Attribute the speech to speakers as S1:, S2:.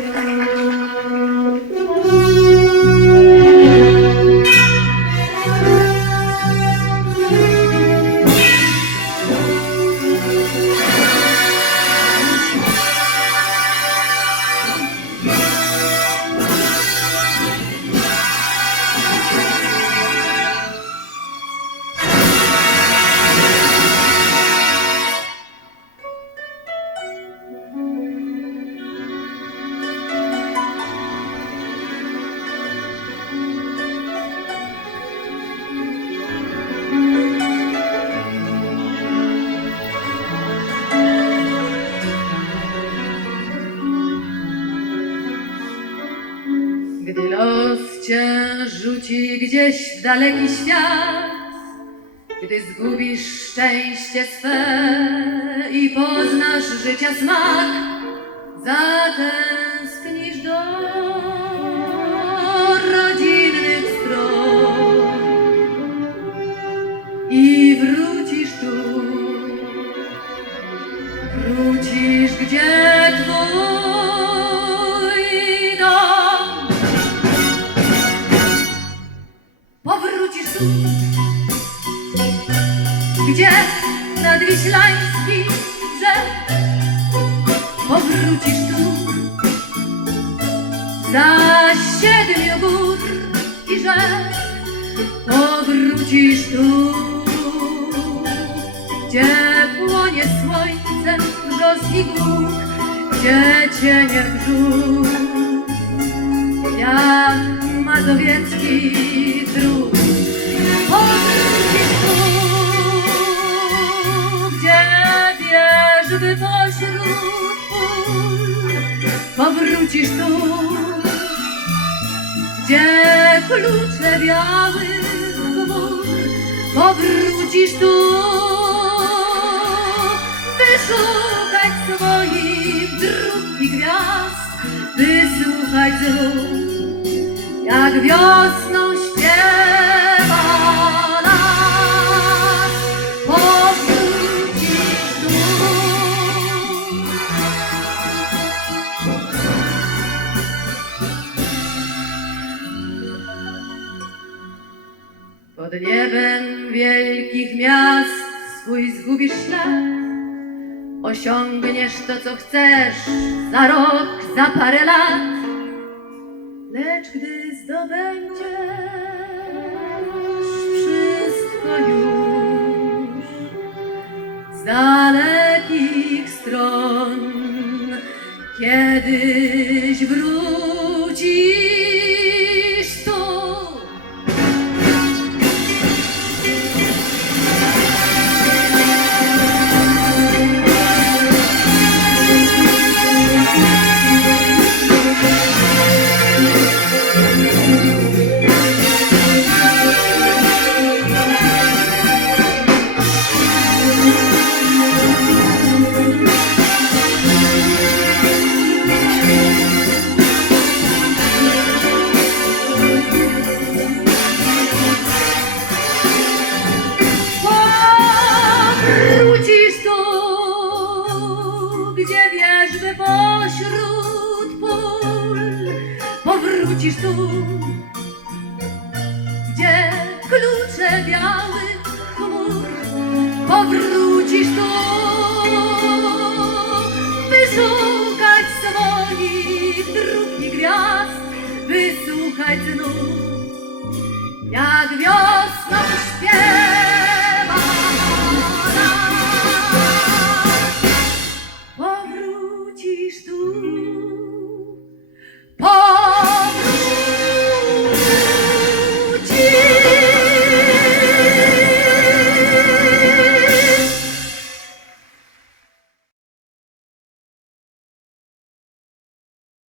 S1: Thank you. Rzuci gdzieś w daleki świat, gdy zgubisz szczęście swe i poznasz życia smak, zatęsknisz do rodzinnych stron. I wrócisz tu, wrócisz gdzie gdzie nadwiślański brzeg. Powrócisz tu, za siedmiu gór i rzek. Powrócisz tu, gdzie płonie słońce brzozki głuk, gdzie cienie brzuch jak mazowiecki druk. Wierzby pośród pól. Powrócisz tu, gdzie klucze białych chmur. Powrócisz tu, by szukać swoich dróg i gwiazd, by słuchać znów jak wiosną śpiewa Pod niebem wielkich miast swój zgubisz ślad. Osiągniesz to, co chcesz za rok, za parę lat. Lecz gdy zdobędziesz wszystko już z dalekich stron, kiedyś wrócisz Powrócisz tu, gdzie klucze białych chmur. Powrócisz tu, by szukać swoich dróg i gwiazd, by słuchać znów jak wiosną